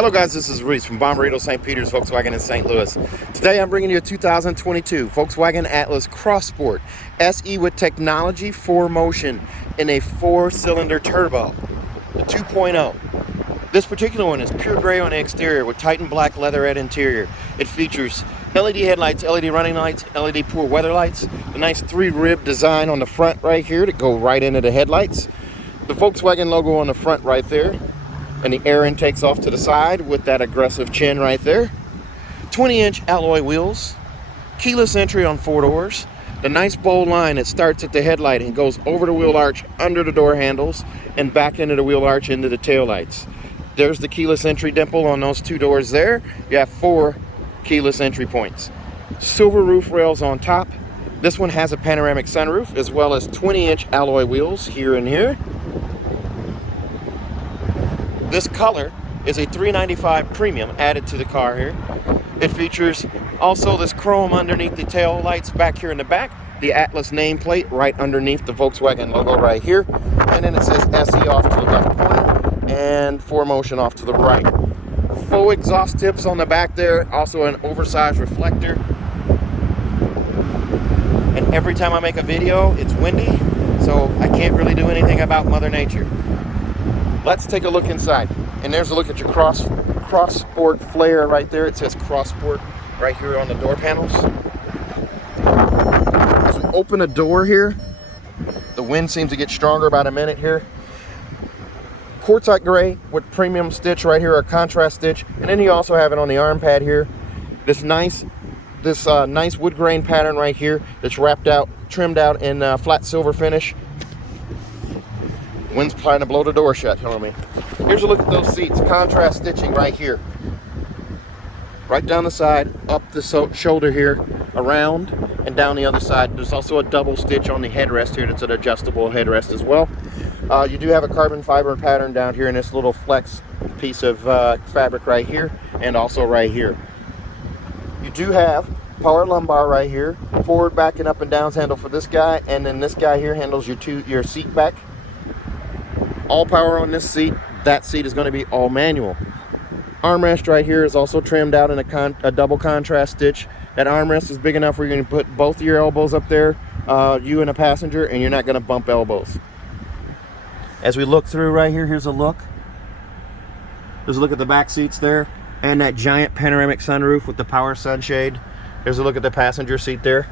Hello guys, this is Reese from Bomberito St. Peter's Volkswagen in St. Louis. Today I'm bringing you a 2022 Volkswagen Atlas Cross Sport SE with technology 4Motion in a 4-cylinder turbo, the 2.0. This particular one is pure gray on the exterior with Titan black leatherette interior. It features LED headlights, LED running lights, LED poor weather lights, a nice 3-rib design on the front right here to go right into the headlights, the Volkswagen logo on the front right there, and the air intakes off to the side with that aggressive chin right there. 20-inch alloy wheels, keyless entry on 4 doors, the nice bold line that starts at the headlight and goes over the wheel arch, under the door handles, and back into the wheel arch into the tail lights. There's the keyless entry dimple on those 2 doors there. You have 4 keyless entry points. Silver roof rails on top. This one has a panoramic sunroof as well as 20-inch alloy wheels here and here. This color is a $395 premium added to the car here. It features also this chrome underneath the tail lights back here in the back, the Atlas nameplate right underneath the Volkswagen logo right here, and then it says SE off to the left corner and 4Motion off to the right. Faux exhaust tips on the back there, also an oversized reflector. And every time I make a video, it's windy, so I can't really do anything about Mother Nature. Let's take a look inside. And there's a look at your cross sport flare right there. It says cross sport right here on the door panels. As we open a door here, the wind seems to get stronger about a minute here. Quartzite gray with premium stitch right here, a contrast stitch. And then you also have it on the arm pad here. This nice wood grain pattern right here that's trimmed out in flat silver finish. Wind's trying to blow the door shut, telling me. Here's a look at those seats. Contrast stitching right here. Right down the side, up the shoulder here, around, and down the other side. There's also a double stitch on the headrest here that's an adjustable headrest as well. You do have a carbon fiber pattern down here in this little flex piece of fabric right here, and also right here. You do have power lumbar right here, forward, back, and up and down handle for this guy, and then this guy here handles your seat back. All power on this seat. That seat is going to be all manual. Armrest right here is also trimmed out in a double contrast stitch. That armrest is big enough where you're going to put both of your elbows up there, you and a passenger, and you're not going to bump elbows. As we look through right here, here's a look. There's a look at the back seats there, and that giant panoramic sunroof with the power sunshade. There's a look at the passenger seat there.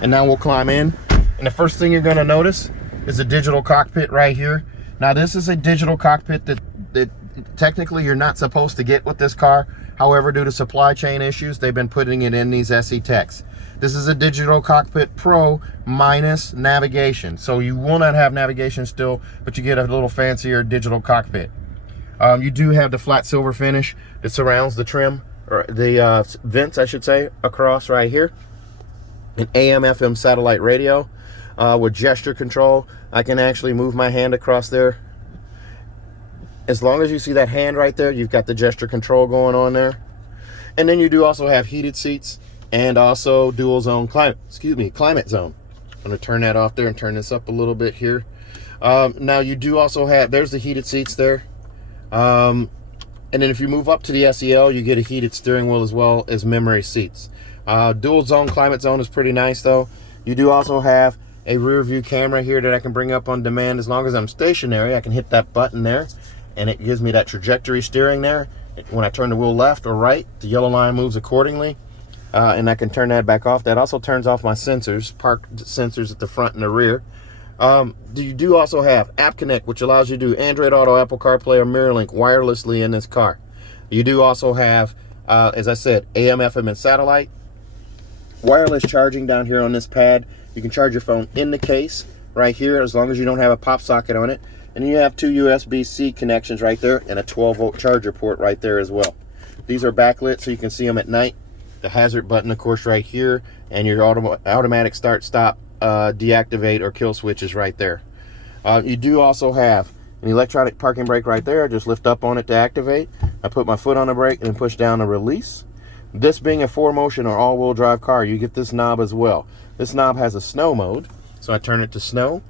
And now we'll climb in. And the first thing you're going to notice is a digital cockpit right here. Now this is a digital cockpit that technically you're not supposed to get with this car. However, due to supply chain issues, they've been putting it in these SE Techs. This is a digital cockpit Pro minus navigation. So you will not have navigation still, but you get a little fancier digital cockpit. You do have the flat silver finish that surrounds the trim, or the vents I should say, across right here. An AM/FM satellite radio. With gesture control, I can actually move my hand across there. As long as you see that hand right there, you've got the gesture control going on there. And then you do also have heated seats and also dual zone climate zone. I'm going to turn that off there and turn this up a little bit here. Now you do also have, there's the heated seats there. And then if you move up to the SEL, you get a heated steering wheel as well as memory seats. Dual zone climate zone is pretty nice though. You do also have a rear view camera here that I can bring up on demand. As long as I'm stationary, I can hit that button there and it gives me that trajectory steering there. When I turn the wheel left or right, the yellow line moves accordingly, and I can turn that back off. That also turns off my sensors, park sensors at the front and the rear. You do also have App Connect, which allows you to do Android Auto, Apple CarPlay, or MirrorLink wirelessly in this car. You do also have, as I said, AM/FM and satellite. Wireless charging down here on this pad. You can charge your phone in the case right here as long as you don't have a pop socket on it. And you have 2 USB-C connections right there and a 12-volt charger port right there as well. These are backlit so you can see them at night. The hazard button, of course, right here, and your automatic start-stop, deactivate or kill switch is right there. You do also have an electronic parking brake right there. I just lift up on it to activate. I put my foot on the brake and push down to release. This being a 4Motion or all-wheel drive car, you get this knob as well. This knob has a snow mode, so I turn it to snow.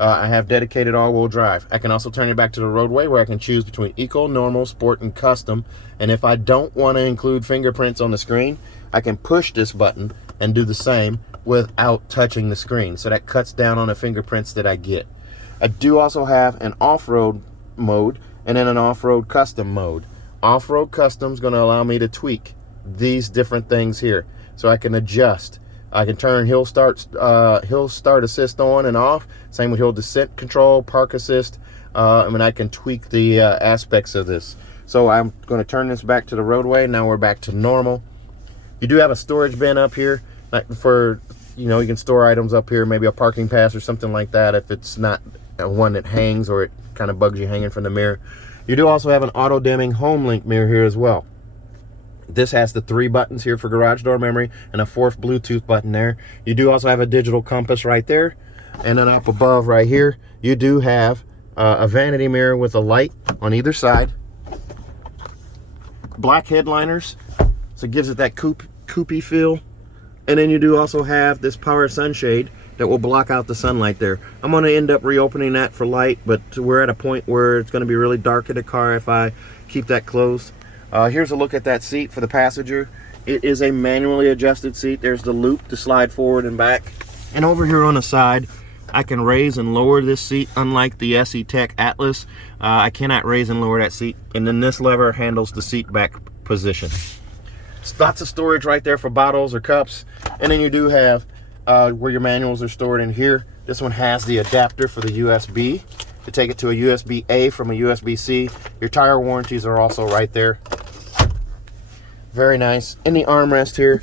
I have dedicated all-wheel drive. I can also turn it back to the roadway where I can choose between Eco, Normal, Sport, and Custom. And if I don't want to include fingerprints on the screen, I can push this button and do the same without touching the screen. So that cuts down on the fingerprints that I get. I do also have an off-road mode and then an off-road custom mode. Off-road custom is going to allow me to tweak these different things here. So I can adjust. I can turn hill start assist on and off. Same with hill descent control, park assist. I can tweak the aspects of this. So I'm going to turn this back to the roadway. Now we're back to normal. You do have a storage bin up here for, you can store items up here, maybe a parking pass or something like that if it's not one that hangs or it kind of bugs you hanging from the mirror. You do also have an auto dimming HomeLink mirror here as well. This has the 3 buttons here for garage door memory and a 4th Bluetooth button there. You do also have a digital compass right there. And then up above right here, you do have a vanity mirror with a light on either side. Black headliners, so it gives it that coupé feel. And then you do also have this power sunshade that will block out the sunlight there. I'm going to end up reopening that for light, but we're at a point where it's going to be really dark in the car if I keep that closed. Here's a look at that seat for the passenger. It is a manually adjusted seat. There's the loop to slide forward and back. And over here on the side, I can raise and lower this seat. Unlike the SE Tech Atlas, I cannot raise and lower that seat. And then this lever handles the seat back position. Lots of storage right there for bottles or cups. And then you do have where your manuals are stored in here. This one has the adapter for the USB to take it to a USB-A from a USB-C. Your tire warranties are also right there. Very nice. In the armrest here,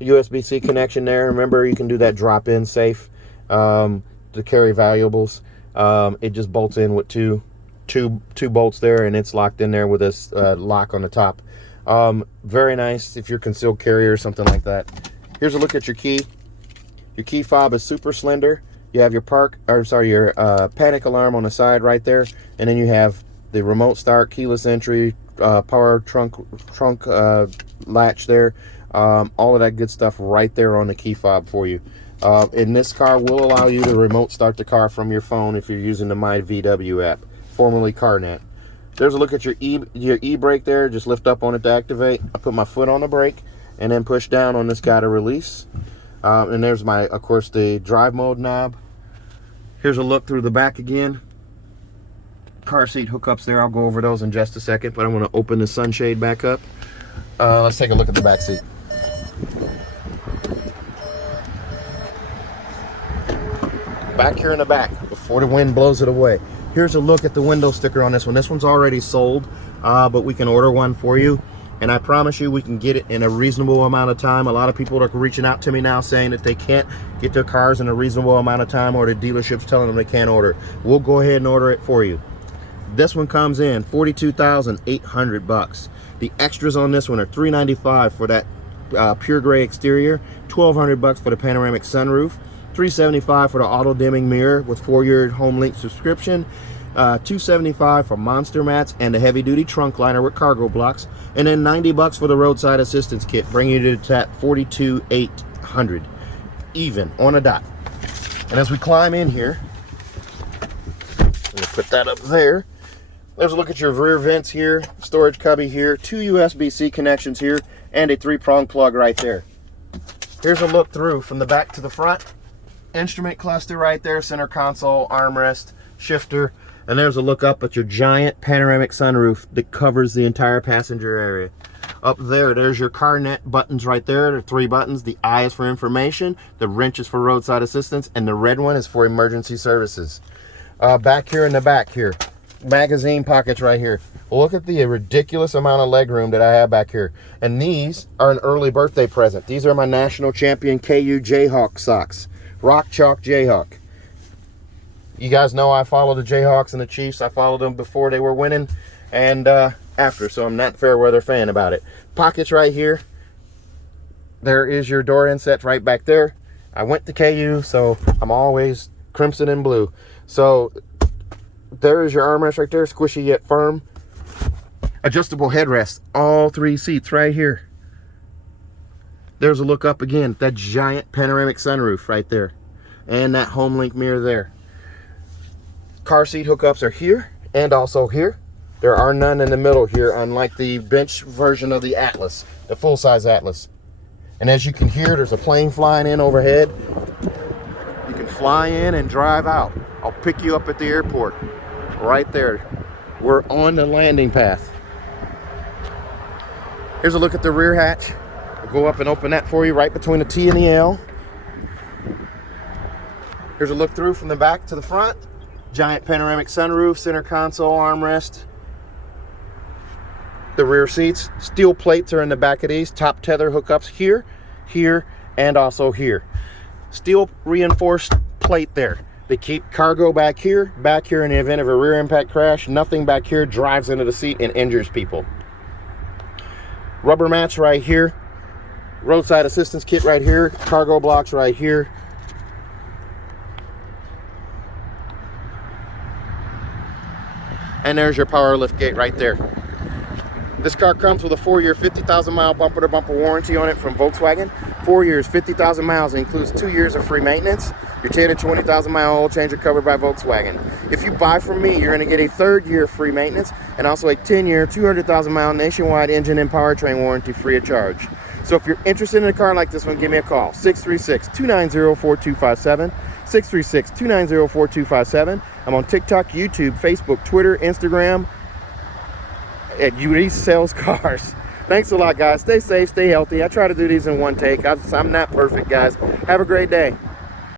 USB-C connection there. Remember, you can do that drop-in safe to carry valuables. It just bolts in with two bolts there, and it's locked in there with this lock on the top. Very nice if you're concealed carry or something like that. Here's a look at your key. Your key fob is super slender. You have your panic alarm on the side right there, and then you have the remote start, keyless entry, power trunk latch there. All of that good stuff right there on the key fob for you. And this car will allow you to remote start the car from your phone if you're using the My VW app, formerly CarNet. There's a look at your e-brake there. Just lift up on it to activate. I put my foot on the brake and then push down on this guy to release. And there's of course, the drive mode knob. Here's a look through the back again. Car seat hookups there. I'll go over those in just a second, but I'm going to open the sunshade back up. Let's take a look at the back seat. Back here in the back, before the wind blows it away. Here's a look at the window sticker on this one. This one's already sold, but we can order one for you. And I promise you we can get it in a reasonable amount of time. A lot of people are reaching out to me now saying that they can't get their cars in a reasonable amount of time, or the dealership's telling them they can't order. We'll go ahead and order it for you. This one comes in $42,800. The extras on this one are $395 for that pure gray exterior, $1,200 for the panoramic sunroof, $375 for the auto dimming mirror with 4-year HomeLink subscription, $275 for monster mats and the heavy duty trunk liner with cargo blocks, and then $90 for the roadside assistance kit, bringing you to that $42,800 even on a dot. And as we climb in here, I'm gonna put that up there. There's a look at your rear vents here, storage cubby here, 2 USB-C connections here, and a 3-prong plug right there. Here's a look through from the back to the front. Instrument cluster right there, center console, armrest, shifter, and there's a look up at your giant panoramic sunroof that covers the entire passenger area. Up there's your CarNet buttons right there. There are 3 buttons. The I is for information, the wrench is for roadside assistance, and the red one is for emergency services. Back here in the back here, magazine pockets right here. Look at the ridiculous amount of legroom that I have back here. And these are an early birthday present. These are my national champion KU Jayhawk socks. Rock Chalk Jayhawk. You guys know I follow the Jayhawks and the Chiefs. I followed them before they were winning and after, so I'm not a fair weather fan about it. Pockets right here. There is your door inset right back there. I went to KU, so I'm always crimson and blue. So there is your armrest right there, squishy yet firm. Adjustable headrest, all 3 seats right here. There's a look up again, that giant panoramic sunroof right there, and that HomeLink mirror there. Car seat hookups are here and also here. There are none in the middle here, unlike the bench version of the Atlas, the full-size Atlas. And as you can hear, there's a plane flying in overhead. You can fly in and drive out. I'll pick you up at the airport. Right there. We're on the landing path. Here's a look at the rear hatch. I'll go up and open that for you right between the T and the L. Here's a look through from the back to the front. Giant panoramic sunroof, center console, armrest. The rear seats, steel plates are in the back of these. Top tether hookups here, here, and also here. Steel reinforced plate there. They keep cargo back here in the event of a rear impact crash. Nothing back here drives into the seat and injures people. Rubber mats right here. Roadside assistance kit right here. Cargo blocks right here. And there's your power lift gate right there. This car comes with a 4-year, 50,000-mile bumper-to-bumper warranty on it from Volkswagen. 4 years, 50,000 miles. It includes 2 years of free maintenance. Your 10 to 20,000-mile oil change are covered by Volkswagen. If you buy from me, you're going to get a 3rd year free maintenance and also a 10-year, 200,000-mile nationwide engine and powertrain warranty free of charge. So if you're interested in a car like this one, give me a call. 636-290-4257. 636-290-4257. I'm on TikTok, YouTube, Facebook, Twitter, Instagram, at Reese Sells Cars. Thanks a lot, guys. Stay safe, stay healthy. I try to do these in one take. I'm not perfect, guys. Have a great day.